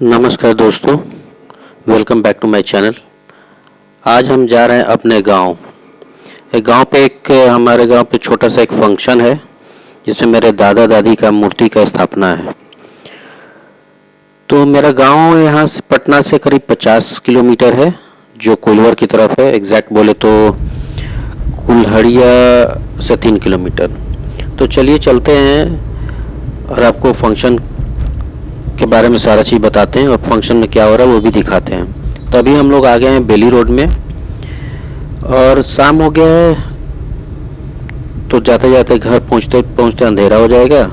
नमस्कार दोस्तों, welcome back to my channel. आज हम जा रहे हैं अपने गांव। एक गांव पे हमारे गांव पे छोटा सा एक फंक्शन है जिसमें मेरे दादा दादी का मूर्ति का स्थापना है। तो मेरा गांव यहाँ से पटना से करीब 50 किलोमीटर है, जो कोइलवर की तरफ है। एग्जैक्ट बोले तो कुल्हड़िया से 3 किलोमीटर। तो चलिए चलते हैं और आपको फंक्शन के बारे में सारा चीज़ बताते हैं और फंक्शन में क्या हो रहा है वो भी दिखाते हैं। तभी हम लोग आ गए हैं बेली रोड में और शाम हो गया है, तो जाते जाते घर पहुंचते पहुंचते अंधेरा हो जाएगा।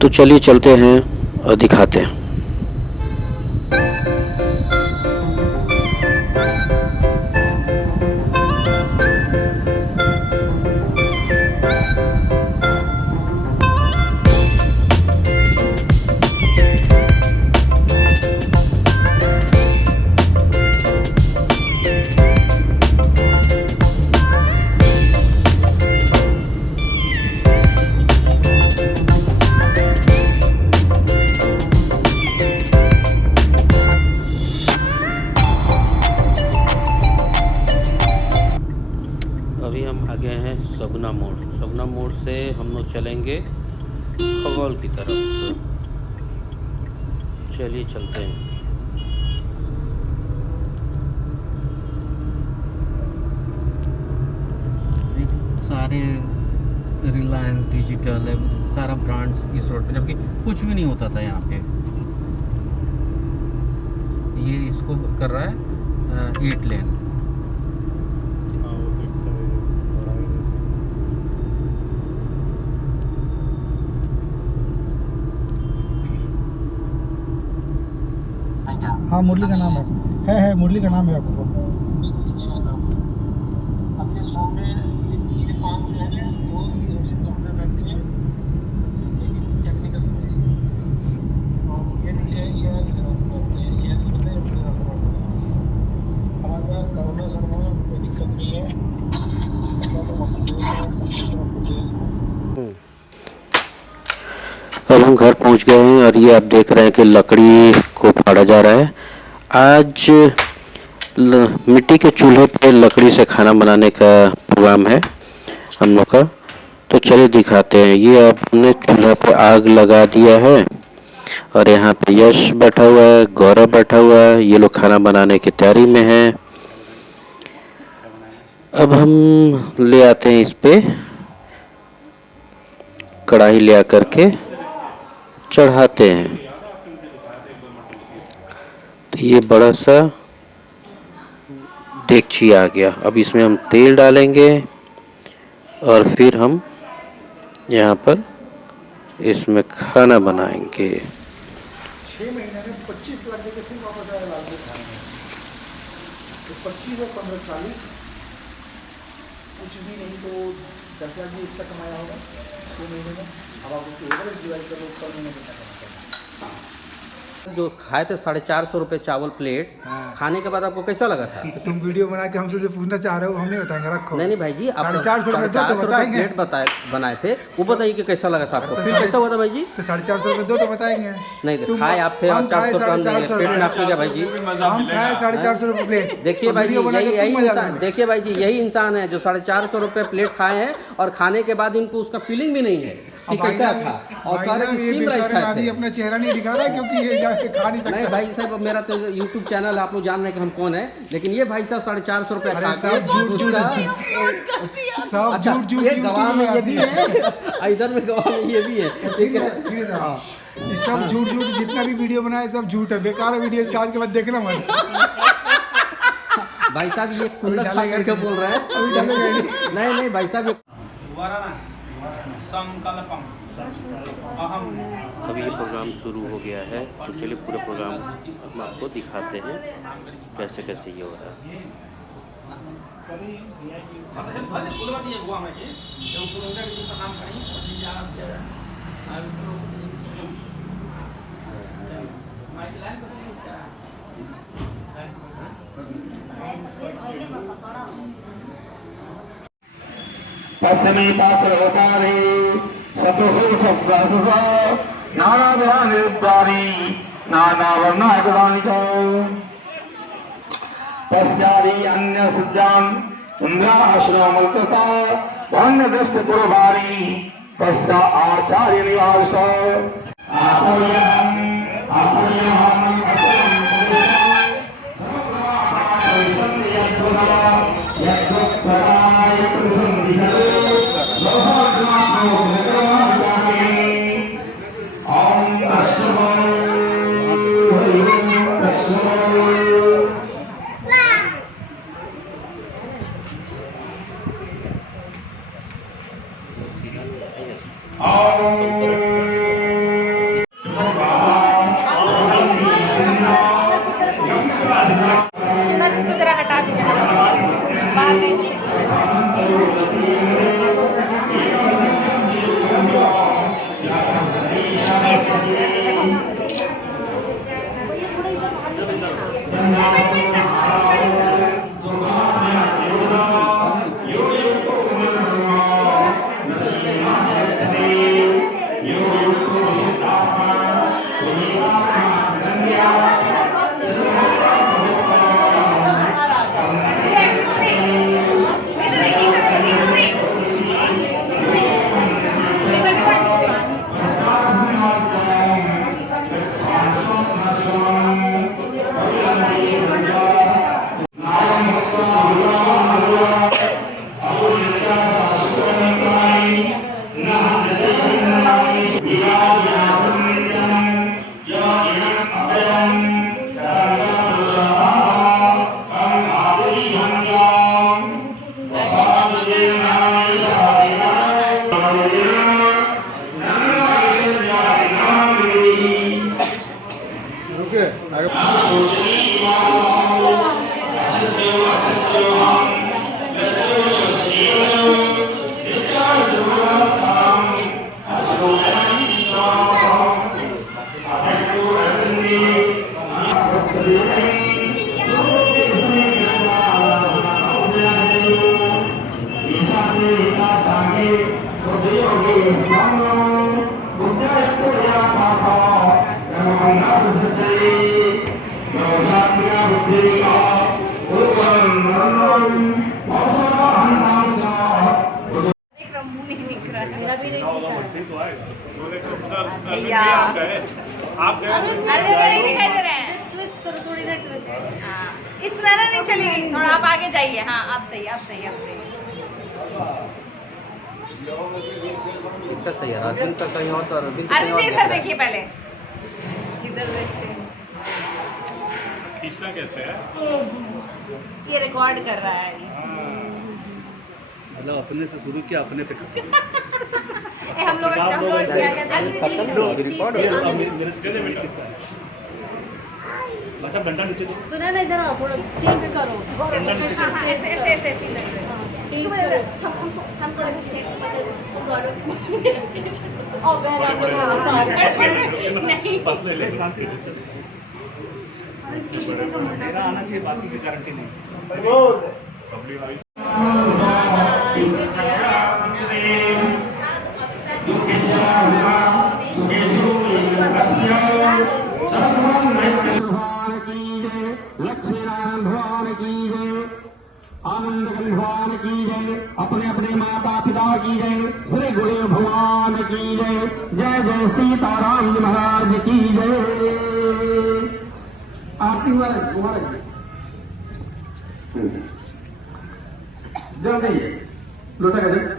तो चलिए चलते हैं और दिखाते हैं। अभी हम आ गए हैं सगुना मोड़। सगुना मोड़ से हम लोग चलेंगे खगौल की तरफ। चलिए चलते हैं। सारे रिलायंस डिजिटल है, सारा ब्रांड्स इस रोड पे, जबकि कुछ भी नहीं होता था यहाँ पे। ये इसको कर रहा है 8 लेन। हाँ, मुरली का नाम है मुरली का नाम है आपको। अब हम घर पहुंच गए हैं और ये आप देख रहे हैं कि लकड़ी को फाड़ा जा रहा है। आज मिट्टी के चूल्हे पे लकड़ी से खाना बनाने का प्रोग्राम है हम लोग का। तो चलिए दिखाते हैं। ये आपने चूल्हा पे आग लगा दिया है और यहाँ पे यश बैठा हुआ है, गौरव बैठा हुआ है। ये लोग खाना बनाने की तैयारी में हैं। अब हम ले आते हैं इस पे कढ़ाई ले आकर के चढ़ाते हैं। तो ये बड़ा सा डेगची आ गया। अब इसमें हम तेल डालेंगे और फिर हम यहाँ पर इसमें खाना बनाएंगे। 6 महीने में 25 लाख के फिर वापस आया लाल खाने में। तो 25 और 15 40 कुछ भी नहीं तो 10 लाख भी एक्स्ट्रा कमाया होगा 2 महीने में। अब आप उसको एवरेज डिवाइड करो, पर महीने कितना कमाता है। जो खाए थे 450 रुपये चावल प्लेट, खाने के बाद आपको कैसा लगा था? तो तुम वीडियो बना के हमसे जो पूछना चाह रहे हो हम नहीं बताएंगे, रखो। नहीं भाई जी, आप 450 रुपये दो तो बताएंगे। प्लेट बनाए थे, वो बताइए कि कैसा लगा था आपको, फिर कैसा हुआ था भाई जी? तो 450 रुपये दो तो बताएंगे। नहीं तो खाए आप थे, हम खाए 450 450 पेट में आपने क्या भाई जी? हम खाए 450 रुपये प्लेट। देखिए भाई जी, देखिए भाई जी, यही इंसान है जो 450 रुपये प्लेट खाए हैं और खाने के बाद इनको उसका फीलिंग भी नहीं है कि कैसा था। और स्टीम राइस खाए थे। अपना चेहरा नहीं दिखा रहा क्योंकि ये जाके खा नहीं सकता। नहीं भाई साहब, मेरा तो यूट्यूब चैनल है, आप लोग जान रहे हैं कि हम कौन है। लेकिन ये भाई साहब 450 रुपये सब झूठ झूठ सब झूठ झूठ ये गवाह में ये भी है, इधर में गवाह में ये भी है, ठीक है। ये सब झूठ झूठ जितना भी वीडियो बनाए सब झूठ है, बेकार है वीडियो। आज के बाद देखना मत। भाई साहब ये कुल्ला खा करके बोल रहे हैं। नहीं भाई साहब, अभी ये प्रोग्राम शुरू हो गया है। तो चलिए पूरे प्रोग्राम हम आपको दिखाते हैं कैसे कैसे ये हो रहा है। तस्मै पात्र होता रे सतसु सप्तासु नाना निरुद्धारी नाना वर्णाकृतानि च तस्यादि अन्य सिद्धान इंद्राश्रमकृता वन्यदृष्ट पुरभारी तस्या आचार्य निवास सुना जिसको जरा हटा दीजिए बाहर नहीं। भैया आप अरे दिखाई दे रहे हैं ट्विस्ट करो थोड़ी देर ट्विस्ट इट्स मैनर नहीं चलेगी थोड़ा आप आगे जाइए हाँ आप सही इसका सही है अरविंद का कहीं और तो अरविंद अरविंद इधर देखिए पहले इधर देखते खींचना कैसे है ये रिकॉर्ड कर रहा है मतलब अपने से शुरू किया अपने पे हम लोग क्या कहते हैं मतलब डंडा नीचे सुना ना इधर आओ थोड़ा चेंज करो ऐसे चेंज करो हम नहीं पतले ले शांति मेरा आना चाहिए बाकी की गारंटी नहीं लक्ष्मीनारायण भगवान की जय आनंद भगवान की जय अपने अपने माता पिता की जय श्री गुरुदेव भगवान की जय जय जय सीताराम जी महाराज की जय आरती हुआ जल्दी लोटा कर दे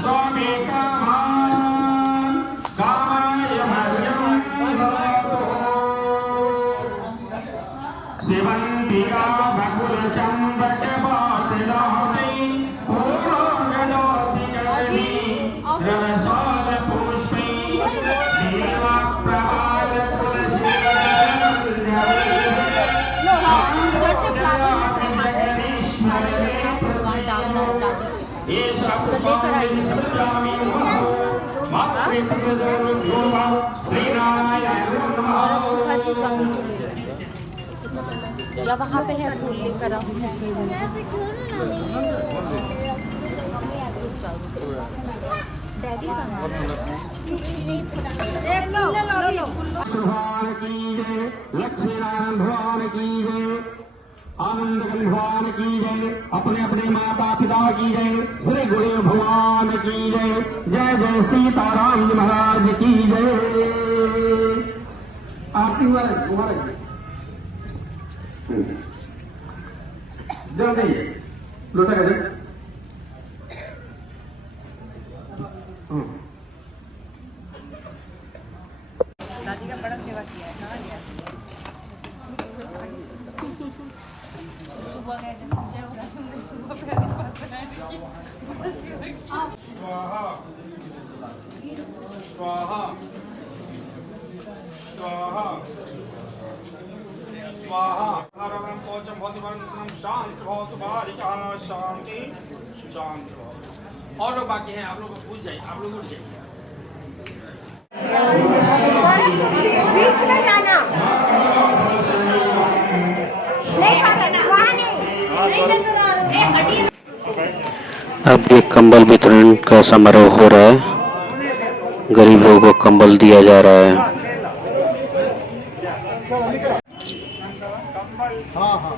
स्वामी कामान कामाय भर्यं भवतु शिवन्तिका बकुल चंबक बातिलाति पूर्णगणोति गगनी रसाल पुष्पे नीला प्रभात तुलसी या वहाँ पे है फूल लेकर आओ। डैडी भगवान की जय, लक्ष्मी नारायण भगवान की जय, आनंद भगवान की जय, अपने अपने माता पिता की जय, श्री गुरुदेव भगवान की जय, जय जय सीताराम जी महाराज की जय। आरती महाराज जल्दी लोटा कर दे। दादी का बड़ा सेवा किया है। सुबह गए थे सुबह स्वाहा स्वाहा स्वाहा स्वाहा हरवं कोचम भवति वरनं शांति भवतु बारिका शांति सुशांति भवतु। और लोग बाकी हैं, आप लोग पूछ जाइए, आप लोग उठ जाइए। बीच में जाना नहीं खाना वहाँ नहीं नजर आ रहा। अब ये कंबल वितरण का समारोह हो रहा है, गरीब लोगों को कंबल दिया जा रहा है। हाँ हाँ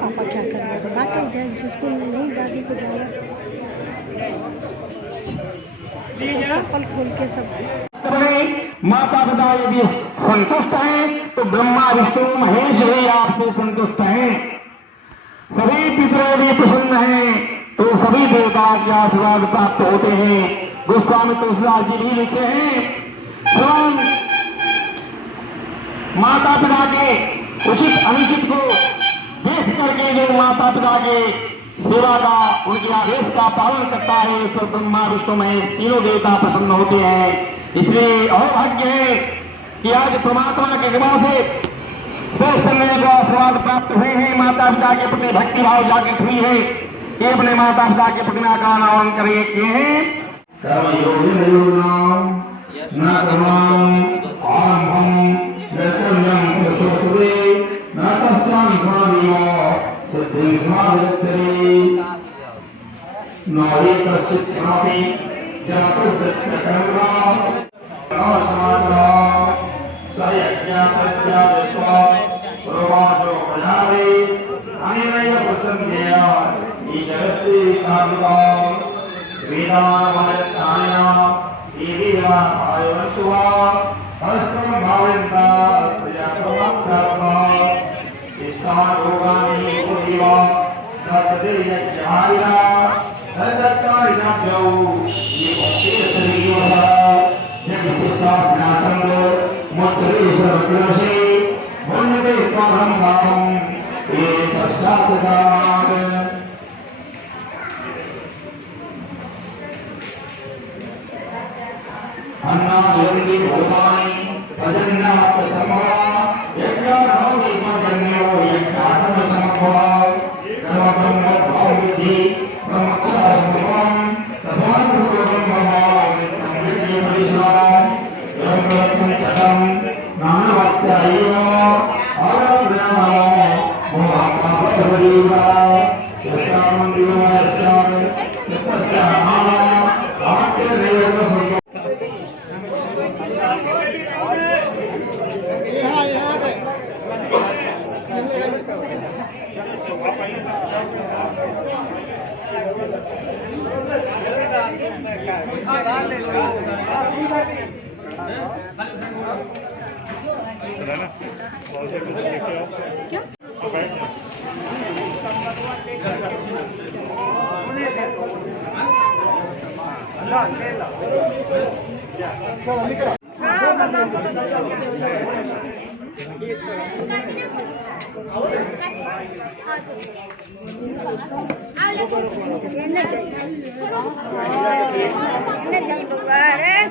पापा क्या कर रहे हैं? बात इधर जिसको नहीं दादी को जाना चप्पल खोल के सब माता पिता यदि संतुष्ट हैं तो ब्रह्मा विष्णु महेश भी आपसे संतुष्ट हैं। सभी पितरों भी प्रसन्न हैं तो सभी देवता के आशीर्वाद प्राप्त होते हैं। गोस्वामी तुलसीदास जी भी लिखे हैं, स्वयं माता पिता के उचित अनुचित को देख करके जो माता पिता के सेवा का उनके आदेश का पालन करता है तो ब्रह्मा विष्णु महेश तीनों देवता प्रसन्न होते हैं। इसलिए और भाग्य है कि आज परमात्मा के कृपा से श्रेष्ठ को आशीर्वाद प्राप्त हुए हैं। माता पिता के प्रति भक्ति भाव जागृत हुई है कि अपने माता पिता के प्रतिमा का नाम करें किए हैं।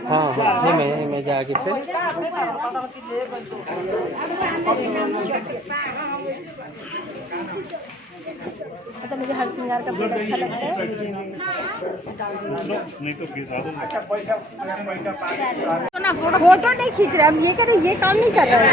हाँ हाँ मैं जाके से मतलब मुझे हर श्रृंगार का बहुत अच्छा लगता है। नहीं तो तो ना फोटो नहीं खींच रहे, हम ये करो, ये काम नहीं कर रहे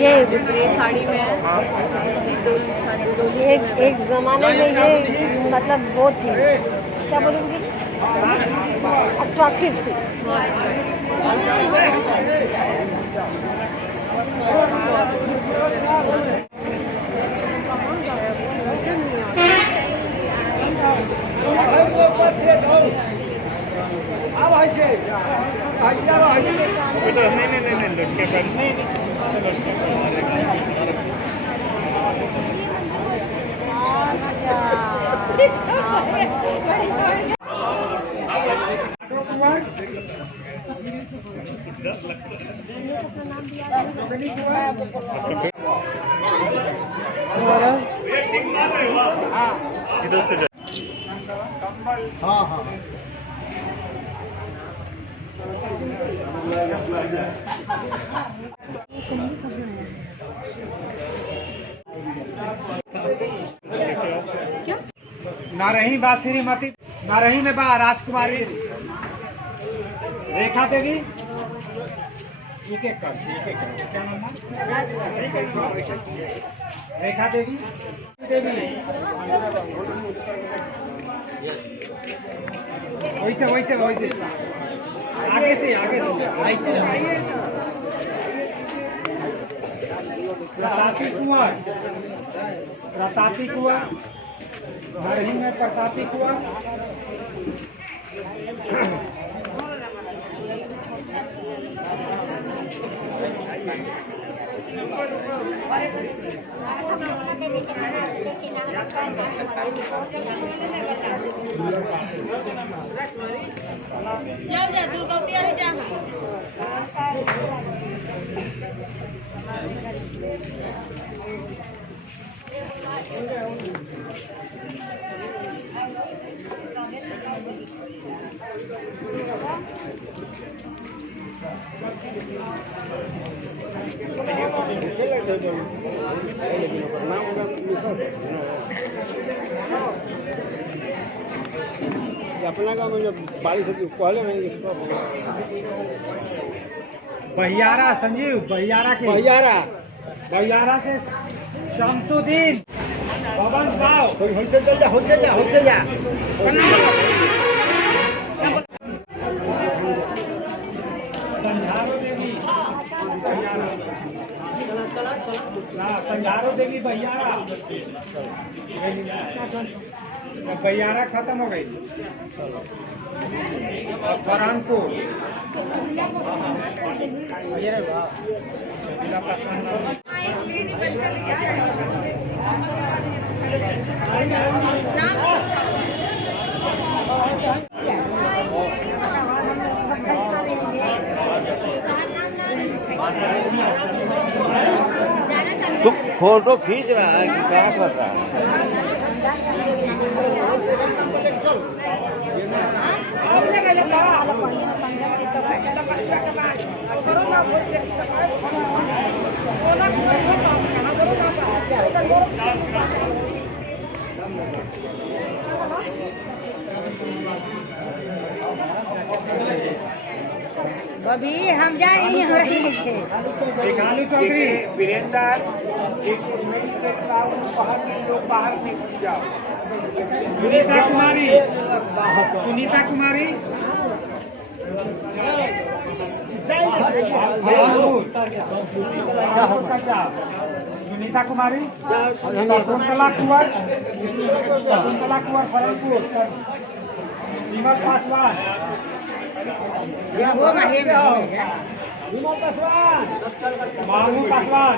ये साड़ी में एक जमाने में ये मतलब वो थी, क्या बोलूँगी, अट्रैक्टिव थी। इधर से हाँ हाँ ना रही बा श्रीमती, ना रही में बा राजकुमारी रेखा देवी। एक एक कर क्या नाम है? रेखा देवी वैसे वैसे वैसे आगे से ऐसे प्रतापी कुंवर रही में प्रतापी कुंवर जा दुर्गौती आ जा। अपना गाँव में जब बारिश होती है पहले नहीं बहियारा संजीव, बहियारा के बहियारा से शमसुद्दीन पवन साहब होशे चल जा संझारो देवी बहियारा। बहियारा खत्म हो गई और फरहानपुर तो फोटो खींच रहा है कि क्या कर रहा है? अभी हम जाए ही हो रही थे एक आलू चौधरी वीरेंद्र एक बाहर में लोग बाहर निकल जाओ। सुनीता कुमारी सुनीता कुमारी सुनीता कुमारी शकुंतला कुंवर फरलपुर विमल पासवान मानू पासवान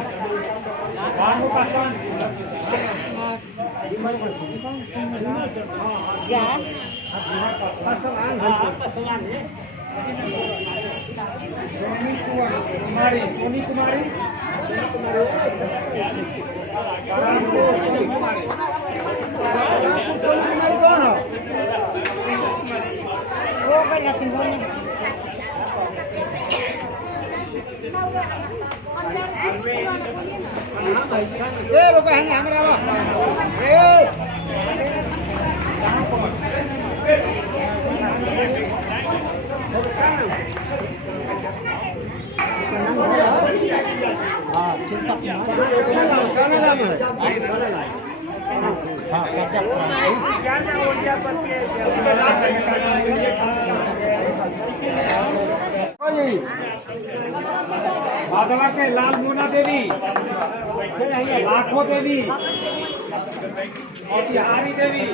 सोनी कुमारी वो कर रखी भादवा के लाल मोना देवी लाखों देवी और बिहारी देवी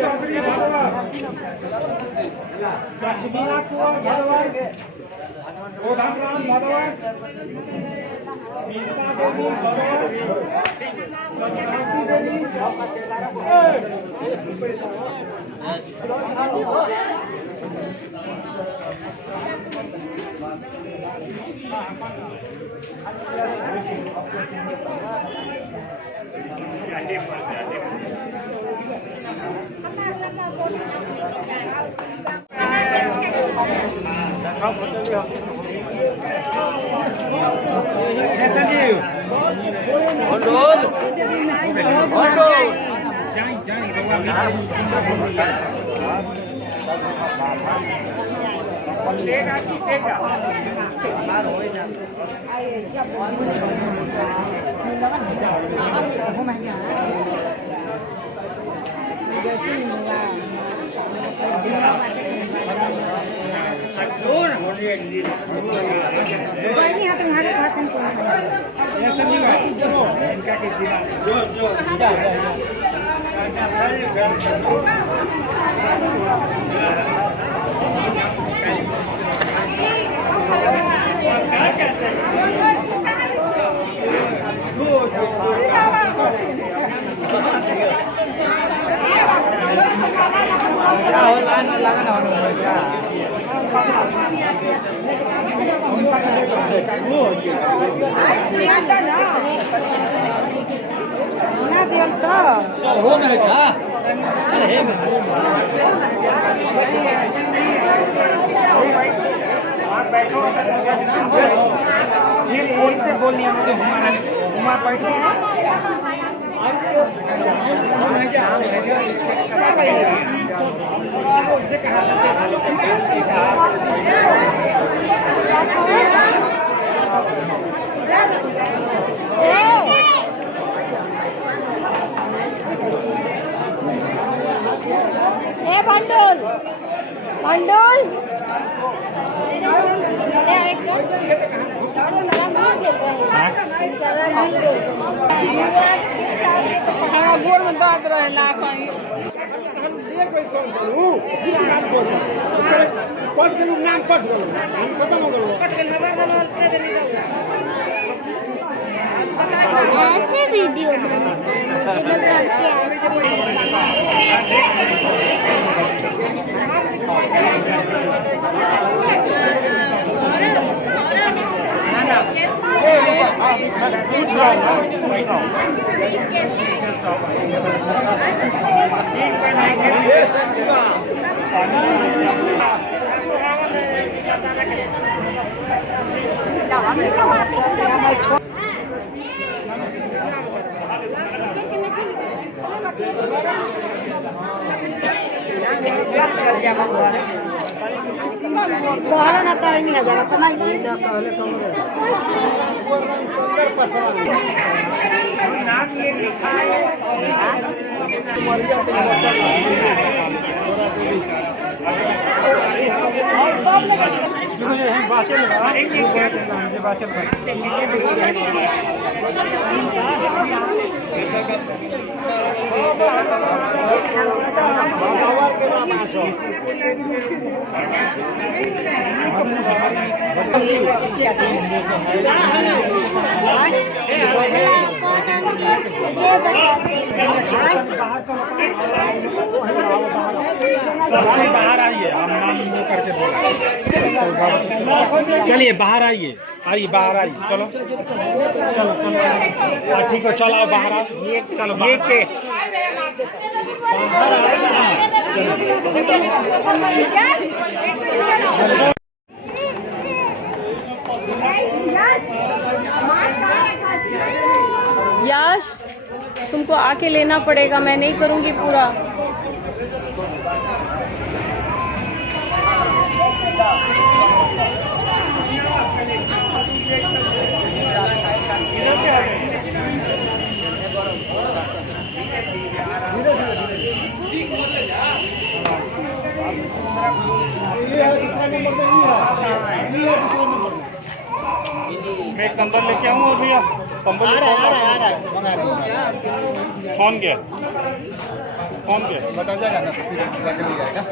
चौधरी लक्ष्मीला कुंवर भगवान गोधाम भगवान मीता देवी भगवान देवी संजीव फिर एक से बोलनी है मुझे हुमा बैठो से कहा ए बंडल बंडल गोर में दाद रहे लाख नाम कट खत्म हो ऐसे वीडियो मुझे लग रहा कहला ना कहीं नहीं जाना तो नहीं बाहर आइए, हम नाम करके चलिए बाहर आइए, आइए बाहर आइए, चलो चलो चलो ठीक है, चलो आओ बाहर आओ, चलो ये के यश तुमको आके लेना पड़ेगा, मैं नहीं करूंगी पूरा। मैं एक कंबल लेके आऊँगा भैया, कंबल फोन के बता जाएगा ना, फिर जाके ले जाएगा।